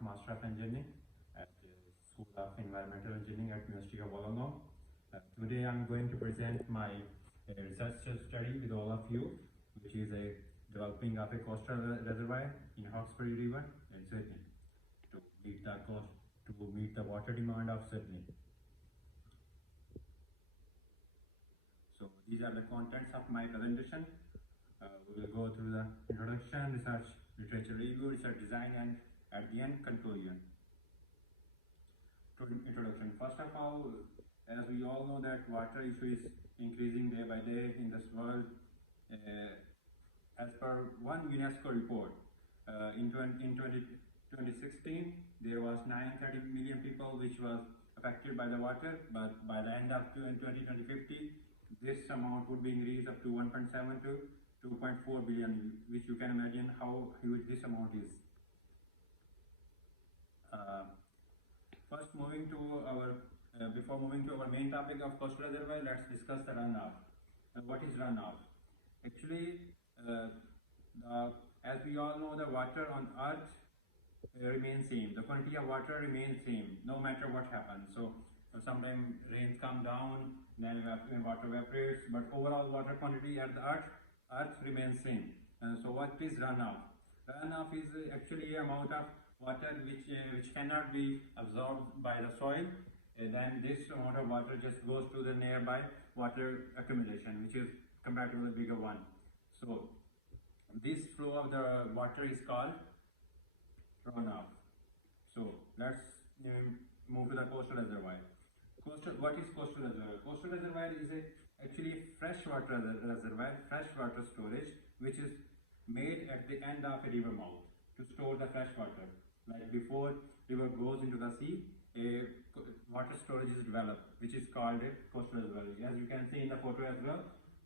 Master of Engineering at the School of Environmental Engineering at University of Wollongong. Today I'm going to present my research study with all of you, which is a developing of a coastal reservoir in Hawkesbury River in Sydney to meet the water demand of Sydney. So these are the contents of my presentation. We will go through the introduction, research literature review, research design, and at the end, conclusion. Introduction. First of all, as we all know that water issue is increasing day by day in this world. As per one UNESCO report, in 2016, there was 930 million people which was affected by the water, but by the end of 2050, this amount would be increased up to 1.7 to 2.4 billion, which you can imagine how huge this amount is. First, before moving to our main topic of coastal reservoir, let's discuss the runoff. What is runoff? Actually, as we all know, the water on Earth remains same. The quantity of water remains same, no matter what happens. So sometimes rains come down, then water evaporates, but overall water quantity at the Earth remains same. So what is runoff? Runoff is actually an amount of water which cannot be absorbed by the soil. Then this amount of water just goes to the nearby water accumulation, which is comparatively bigger one. So this flow of the water is called runoff. So let's move to the coastal reservoir. What is coastal reservoir? Coastal reservoir is actually freshwater reservoir, freshwater storage, which is made at the end of a river mouth to store the fresh water. Like before river goes into the sea, a water storage is developed, which is called a coastal reservoir. As you can see in the photo as well,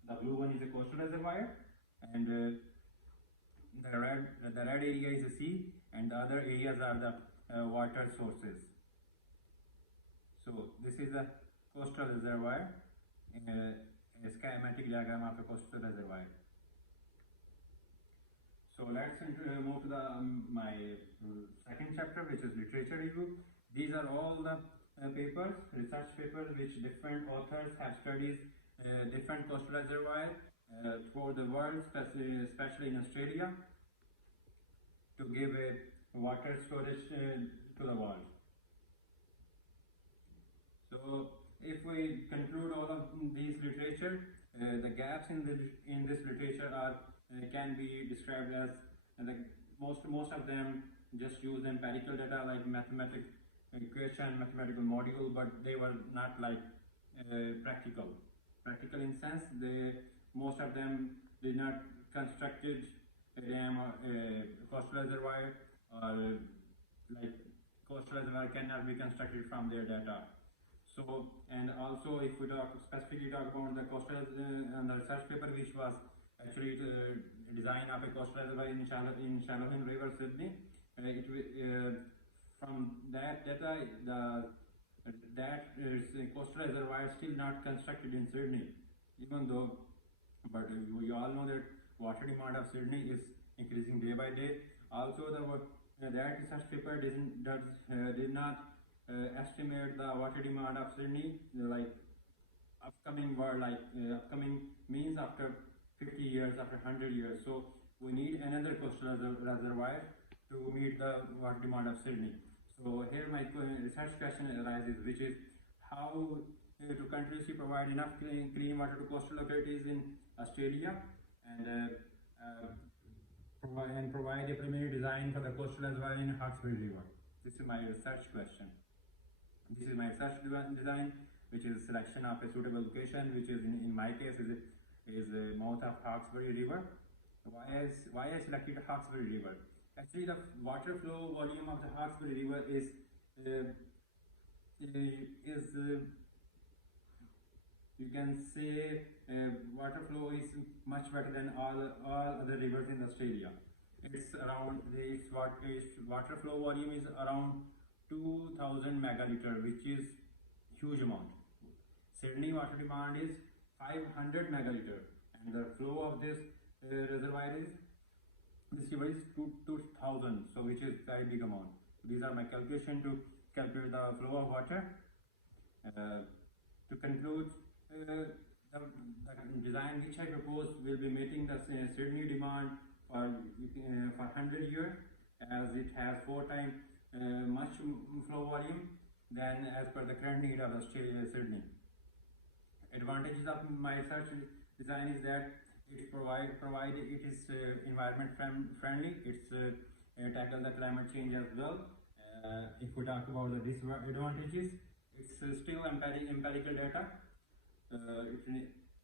the blue one is a coastal reservoir, and the red area is the sea, and the other areas are the water sources. So this is a coastal reservoir in a schematic diagram of a coastal reservoir. So let's move to my second chapter, which is literature review. These are all the papers, research papers, which different authors have studied different coastal reservoirs throughout the world, especially in Australia, to give a water storage to the world. So if we conclude all of these literature, the gaps in this literature can be described as most of them just use empirical data like mathematical equation, mathematical module, but they were not like practical. Practical in sense, most of them did not constructed a dam or a coastal reservoir, or like coastal reservoir cannot be constructed from their data. So, and also if we specifically talk about the coastal the research paper, which was actually design of a coastal reservoir in Hawkesbury River, Sydney, from that data, that coastal reservoir is still not constructed in Sydney, even though, but we all know that water demand of Sydney is increasing day by day. Also, that research paper did not estimate the water demand of Sydney, like upcoming means after 50 years, after 100 years. So we need another coastal reservoir to meet the water demand of Sydney. So here my research question arises, which is how do countries provide enough clean water to coastal localities in Australia, and provide a preliminary design for the coastal reservoir in Hawkesbury River. This is my research question. This is my research design, which is selection of a suitable location, which is in my case is the mouth of Hawkesbury River. Why I selected Hawkesbury River? Actually, the water flow volume of the Hawkesbury River is you can say water flow is much better than all other rivers in Australia. It's around its water flow volume is around 2000 megaliter, which is huge amount. Sydney water demand is 500 megaliter, and the flow of this reservoir is 2000, so which is very big amount. These are my calculation to calculate the flow of water. To conclude, the design which I propose will be meeting the Sydney demand for 100 years, as it has 4 times much flow volume than as per the current need of Sydney. Advantages of my research design is that it it is environment friendly. It's tackle the climate change as well. If we talk about the disadvantages, it's still empirical data.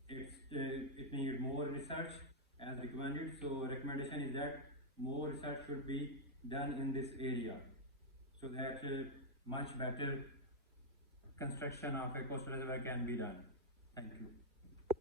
It needs more research as recommended. So recommendation is that more research should be done in this area, so that much better construction of a coastal reservoir can be done. Thank you.